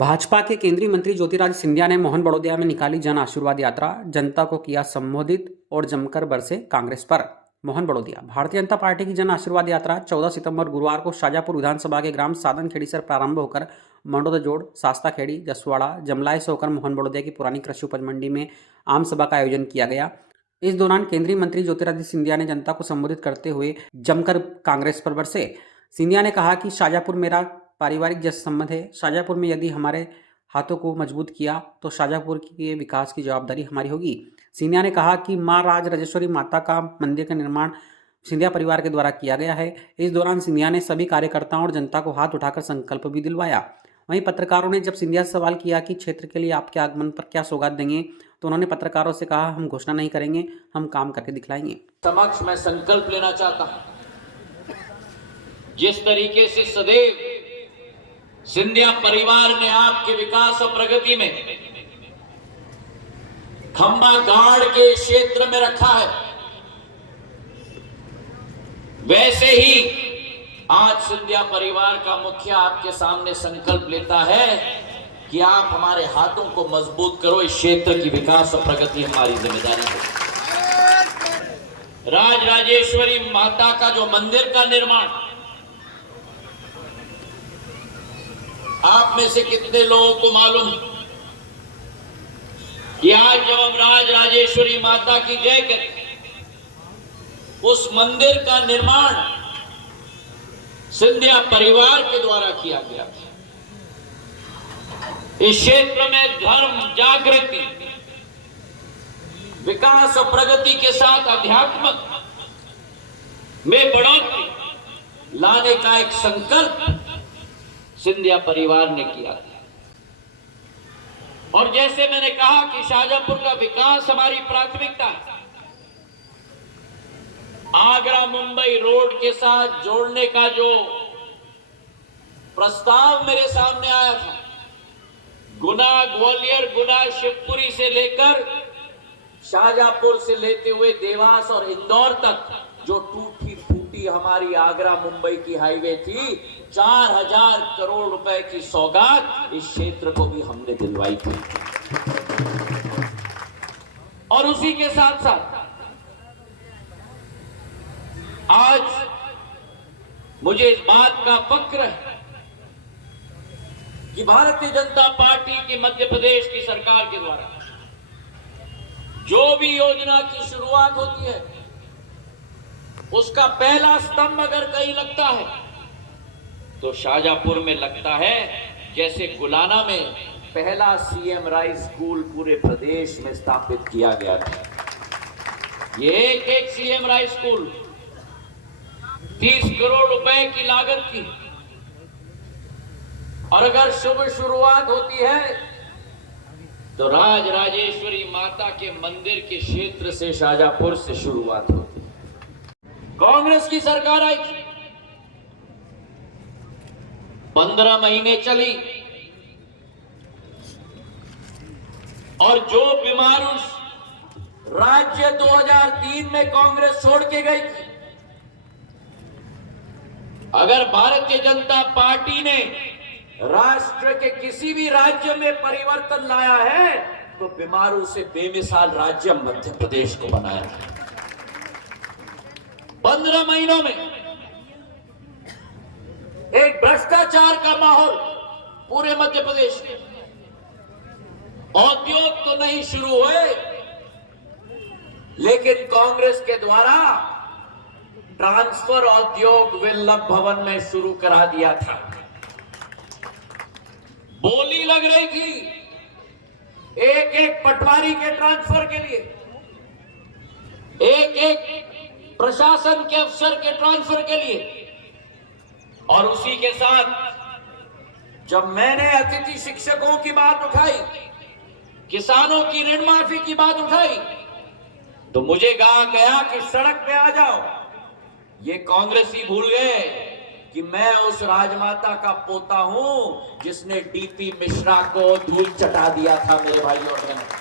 भाजपा के केंद्रीय मंत्री ज्योतिरादित्य सिंधिया ने मोहन बड़ौदिया में निकाली जन आशीर्वाद यात्रा, जनता को किया संबोधित और जमकर बरसे कांग्रेस पर। मोहन बड़ौदिया। भारतीय जनता पार्टी की जन आशीर्वाद यात्रा 14 सितंबर गुरुवार को शाजापुर विधानसभा के ग्राम साधन खेड़ी से प्रारंभ होकर मंडोदा जोड़, शास्ता खेड़ी, जसवाड़ा, जमलाई से होकर मोहन बड़ौदिया की पुरानी कृषि उपज मंडी में आम सभा का आयोजन किया गया। इस दौरान केंद्रीय मंत्री ज्योतिरादित्य सिंधिया ने जनता को संबोधित करते हुए जमकर कांग्रेस पर बरसे। सिंधिया ने कहा कि शाजापुर मेरा पारिवारिक जैसा संबंध है। शाजापुर में यदि हमारे हाथों को मजबूत किया तो शाजापुर के विकास की जवाबदारी हमारी होगी। सिंधिया ने कहा कि मां राज राजेश्वरी माता का मंदिर का निर्माण सिंधिया परिवार के द्वारा किया गया है। इस दौरान सिंधिया ने सभी कार्यकर्ताओं और जनता को हाथ उठाकर संकल्प भी दिलवाया। वहीं पत्रकारों ने जब सिंधिया से सवाल किया कि क्षेत्र के लिए आपके आगमन पर क्या सौगात देंगे, तो उन्होंने पत्रकारों से कहा, हम घोषणा नहीं करेंगे, हम काम करके दिखलाएंगे। समक्ष मैं संकल्प लेना चाहता हूं, जिस तरीके से सदैव सिंधिया परिवार ने आपके विकास और प्रगति में खंबा गाड़ के क्षेत्र में रखा है, वैसे ही आज सिंधिया परिवार का मुखिया आपके सामने संकल्प लेता है कि आप हमारे हाथों को मजबूत करो, इस क्षेत्र की विकास और प्रगति हमारी जिम्मेदारी है। राज राजेश्वरी माता का जो मंदिर का निर्माण, आप में से कितने लोगों को मालूम कि आज जब हम राज राजेश्वरी माता की जय करते, उस मंदिर का निर्माण सिंधिया परिवार के द्वारा किया गया था। इस क्षेत्र में धर्म जागृति, विकास और प्रगति के साथ अध्यात्म में बढ़ोतरी लाने का एक संकल्प सिंधिया परिवार ने किया था। और जैसे मैंने कहा कि शाजापुर का विकास हमारी प्राथमिकता है, आगरा मुंबई रोड के साथ जोड़ने का जो प्रस्ताव मेरे सामने आया था, गुना ग्वालियर, गुना शिवपुरी से लेकर शाजापुर से लेते हुए देवास और इंदौर तक जो टूटी फूटी हमारी आगरा मुंबई की हाईवे थी, 4000 करोड़ रुपए की सौगात इस क्षेत्र को भी हमने दिलवाई थी। और उसी के साथ साथ आज मुझे इस बात का फक्र है कि भारतीय जनता पार्टी की मध्य प्रदेश की सरकार के द्वारा जो भी योजना की शुरुआत होती है, उसका पहला स्तंभ अगर कहीं लगता है तो शाजापुर में लगता है। जैसे गुलाना में पहला सीएम राइस स्कूल पूरे प्रदेश में स्थापित किया गया था, ये एक सीएम राइस स्कूल 30 करोड़ रुपए की लागत की, और अगर शुभ शुरुआत होती है तो राज राजेश्वरी माता के मंदिर के क्षेत्र से, शाजापुर से शुरुआत होती है। कांग्रेस की सरकार आई, 15 महीने चली, और जो बीमार राज्य 2003 में कांग्रेस छोड़ के गई थी, अगर भारतीय जनता पार्टी ने राष्ट्र के किसी भी राज्य में परिवर्तन लाया है तो बीमारू से बेमिसाल राज्य मध्य प्रदेश को बनाया है। 15 महीनों में एक भ्रष्टाचार का माहौल पूरे मध्य प्रदेश में, उद्योग तो नहीं शुरू हुए, लेकिन कांग्रेस के द्वारा ट्रांसफर उद्योग वल्लभ भवन में शुरू करा दिया था। बोली लग रही थी एक एक पटवारी के ट्रांसफर के लिए, एक एक प्रशासन के अफसर के ट्रांसफर के लिए। और उसी के साथ जब मैंने अतिथि शिक्षकों की बात उठाई, किसानों की ऋण माफी की बात उठाई, तो मुझे कहा गया कि सड़क पे आ जाओ। ये कांग्रेसी भूल गए कि मैं उस राजमाता का पोता हूं जिसने डीपी मिश्रा को धूल चटा दिया था, मेरे भाई और बहनों।